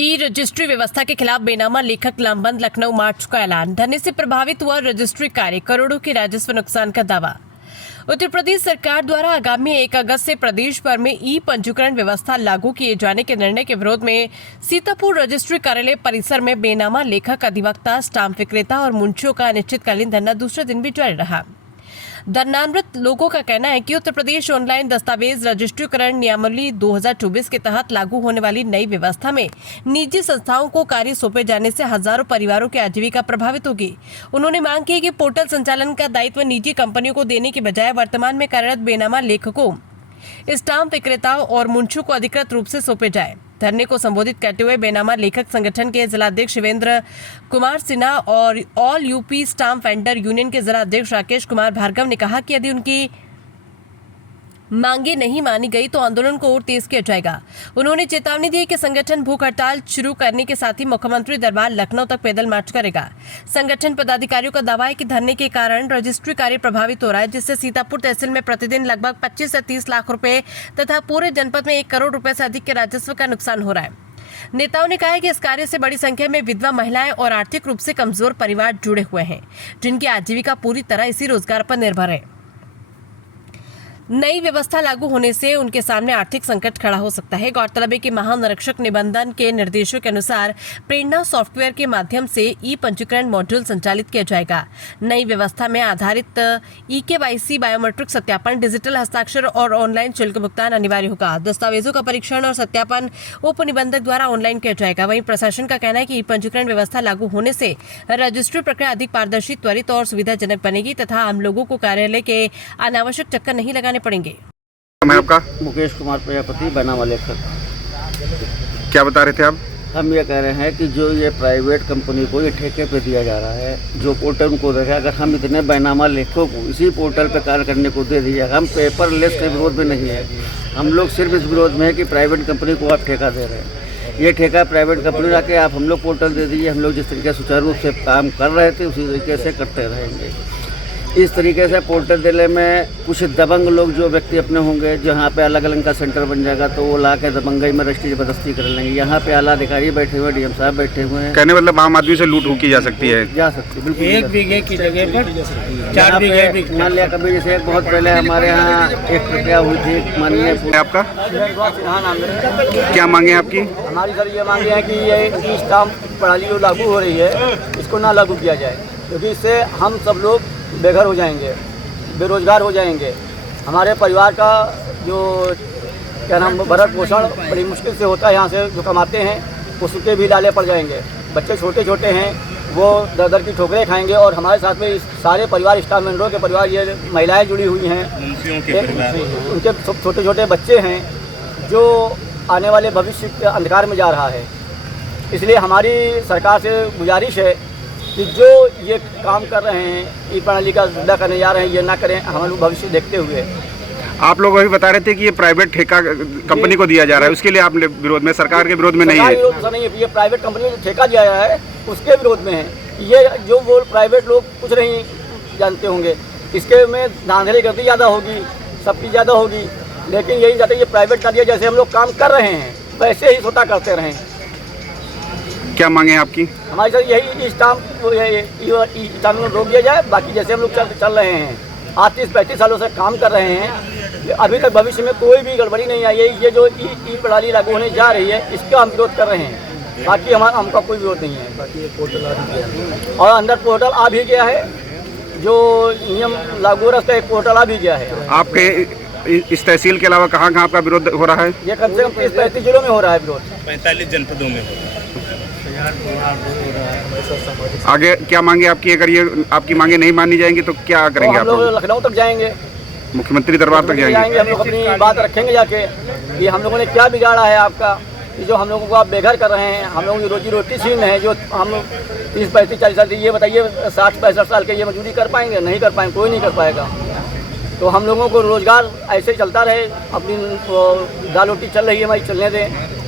E registry व्यवस्था के खिलाफ बेनामा लेखक लामबंद लखनऊ मार्च का ऐलान। धरने से प्रभावित हुआ रजिस्ट्री कार्य, करोड़ों के राजस्व नुकसान का दावा। उत्तर प्रदेश सरकार द्वारा आगामी 1 अगस्त से प्रदेश भर में ई पंजीकरण व्यवस्था लागू किए जाने के निर्णय के विरोध में सीतापुर रजिस्ट्री कार्यालय परिसर में बेनामा लेखक, अधिवक्ता, स्टाम्प विक्रेता और मुंशियों का अनिश्चितकालीन धरना दूसरे दिन भी जारी रहा। धरनारत लोगों का कहना है कि उत्तर प्रदेश ऑनलाइन दस्तावेज रजिस्ट्रीकरण नियमावली 2024 के तहत लागू होने वाली नई व्यवस्था में निजी संस्थाओं को कार्य सौंपे जाने से हजारों परिवारों की आजीविका प्रभावित होगी। उन्होंने मांग की कि पोर्टल संचालन का दायित्व निजी कंपनियों को देने के बजाय वर्तमान में कार्यरत बेनामा लेखकों, स्टाम्प विक्रेताओं और मुंशियों को अधिकृत रूप से सौंपे जाए। धरने को संबोधित करते हुए बेनामा लेखक संगठन के जिलाध्यक्ष शिवेंद्र कुमार सिन्हा और all UP stamp vendor union के जिलाध्यक्ष राकेश कुमार भार्गव ने कहा कि यदि उनकी मांगे नहीं मानी गई तो आंदोलन को और तेज किया जाएगा। उन्होंने चेतावनी दी कि संगठन भूख हड़ताल शुरू करने के साथ ही मुख्यमंत्री दरबार लखनऊ तक पैदल मार्च करेगा। संगठन पदाधिकारियों का दावा है कि धरने के कारण रजिस्ट्री कार्य प्रभावित हो रहा है, जिससे सीतापुर तहसील में प्रतिदिन लगभग 25 से 30 लाख रुपए तथा पूरे जनपद में 1 करोड़ रुपए से अधिक के राजस्व का नुकसान हो रहा है। नेताओं ने कहा है कि इस कार्य से बड़ी संख्या में विधवा महिलाएं और आर्थिक रूप से कमजोर परिवार जुड़े हुए हैं, जिनकी आजीविका पूरी तरह इसी रोजगार पर निर्भर है। नई व्यवस्था लागू होने से उनके सामने आर्थिक संकट खड़ा हो सकता है। गौरतलब है कि महानिरीक्षक निबंधन के निर्देशों के अनुसार प्रेरणा सॉफ्टवेयर के माध्यम से ई पंजीकरण मॉड्यूल संचालित किया जाएगा। नई व्यवस्था में आधारित EKYC बायोमेट्रिक सत्यापन, डिजिटल हस्ताक्षर और ऑनलाइन शुल्क भुगतान अनिवार्य होगा। दस्तावेजों का परीक्षण और सत्यापन उपनिबंधक द्वारा ऑनलाइन किया जाएगा। वहीं प्रशासन का कहना है कि ई पंजीकरण व्यवस्था लागू होने से रजिस्ट्री प्रक्रिया अधिक पारदर्शी, त्वरित और सुविधाजनक बनेगी तथा आम लोगों को कार्यालय के अनावश्यक चक्कर नहीं लगाने पड़ेंगे। मैं आपका मुकेश कुमार प्रजापति, बेनामा लेखक। क्या बता रहे थे आप? हम ये कह रहे हैं कि जो ये प्राइवेट कंपनी को ये ठेके पे दिया जा रहा है, जो पोर्टल उनको रखा, अगर हम इतने बेनामा लेखकों को इसी पोर्टल पे कार्य करने को दे दिया, हम पेपरलेस के विरोध में नहीं है। हम लोग सिर्फ इस विरोध में है कि प्राइवेट कंपनी को आप ठेका दे रहे हैं। ये ठेका प्राइवेट कंपनी आके आप हम लोग पोर्टल दे दीजिए। हम लोग जिस तरीके से सुचारू रूप से काम कर रहे थे उसी तरीके से करते रहेंगे। इस तरीके से पोर्टल दिले में कुछ दबंग लोग जो व्यक्ति अपने होंगे, जहाँ पे अलग अलग का सेंटर बन जाएगा तो वो ला के दबंगई में रजिस्ट्री जबरदस्ती कर लेंगे। यहाँ पे आला अधिकारी बैठे हुए, DM साहब बैठे हुए हैं। कहने मतलब आम आदमी से लूट की जा सकती है? जा सकती है, बिल्कुल। 1 बीघे की जगह पर 4 बीघे मान लिया कभी, जैसे बहुत पहले हमारे यहाँ एक प्रक्रिया हुई थी, माननीय आपका क्या मांगे आपकी? हमारी सर ये मांगे हैं कि ये ई स्टाम्प प्रणाली जो लागू हो रही है इसको ना लागू किया जाए, क्योंकि इससे हम सब लोग बेघर हो जाएंगे, बेरोजगार हो जाएंगे। हमारे परिवार का जो क्या नाम भरण पोषण बड़ी मुश्किल से होता है, यहाँ से जो कमाते हैं उसके भी लाले पड़ जाएंगे। बच्चे छोटे छोटे हैं, वो दर दर की ठोकरें खाएंगे और हमारे साथ में सारे परिवार, स्टाफ मेंबरों के परिवार, ये महिलाएं जुड़ी हुई हैं, उनके छोटे छोटे बच्चे हैं जो आने वाले भविष्य के अंधकार में जा रहा है। इसलिए हमारी सरकार से गुजारिश है कि जो ये काम कर रहे हैं, ई प्रणाली का सुविधा करने जा रहे हैं, ये ना करें। हम लोग भविष्य देखते हुए आप लोग अभी बता रहे थे कि ये प्राइवेट ठेका कंपनी को दिया जा रहा है, उसके लिए आप विरोध में, सरकार के विरोध में नहीं है? नहीं है, ये प्राइवेट कंपनी को ठेका दिया जा रहा है उसके विरोध में है। ये जो वो प्राइवेट लोग कुछ नहीं जानते होंगे, इसके में धांधली गर्दी ज़्यादा होगी, सबकी ज़्यादा होगी, लेकिन यही चाहते ये प्राइवेट का दिया, जैसे हम लोग काम कर रहे हैं वैसे ही स्वतः करते रहें। क्या मांगे आपकी? हमारी सर यही स्टाम्प रोक दिया जाए। बाकी जैसे हम लोग चल रहे हैं, 35 सालों से काम कर रहे हैं, अभी तक भविष्य में कोई भी गड़बड़ी नहीं आई है। ये जो ई प्रणाली लागू होने जा रही है इसका हम विरोध कर रहे हैं। बाकी हमका कोई विरोध नहीं है। बाकी पोर्टल आ भी गया और अंदर पोर्टल आ भी गया है, जो नियम लागू हो रहा है उसका एक पोर्टल आ भी गया है। आपके इस तहसील के अलावा कहाँ कहाँ आपका विरोध हो रहा है? ये कम से कम 30-35 जिलों में हो रहा है विरोध, 45 जनपदों में। आगे क्या मांगे आपकी? अगर ये आपकी मांगे नहीं मानी जाएंगी तो क्या करेंगे? हम लोग लखनऊ तक जाएंगे, मुख्यमंत्री दरबार तक जाएंगे? हम लोग अपनी बात रखेंगे जाके कि हम लोगों ने क्या बिगाड़ा है आपका, कि जो हम लोगों को आप बेघर कर रहे हैं। हम लोगों की रोजी रोटी छीन है, जो हम 30-35-40 साल, ये बताइए 60-65 साल के ये मजदूरी कर पाएंगे? नहीं कर पाएंगे, कोई नहीं कर पाएगा। तो हम लोगों को रोजगार ऐसे चलता रहे, अपनी दाल रोटी चल रही है हमारी, चलने दें।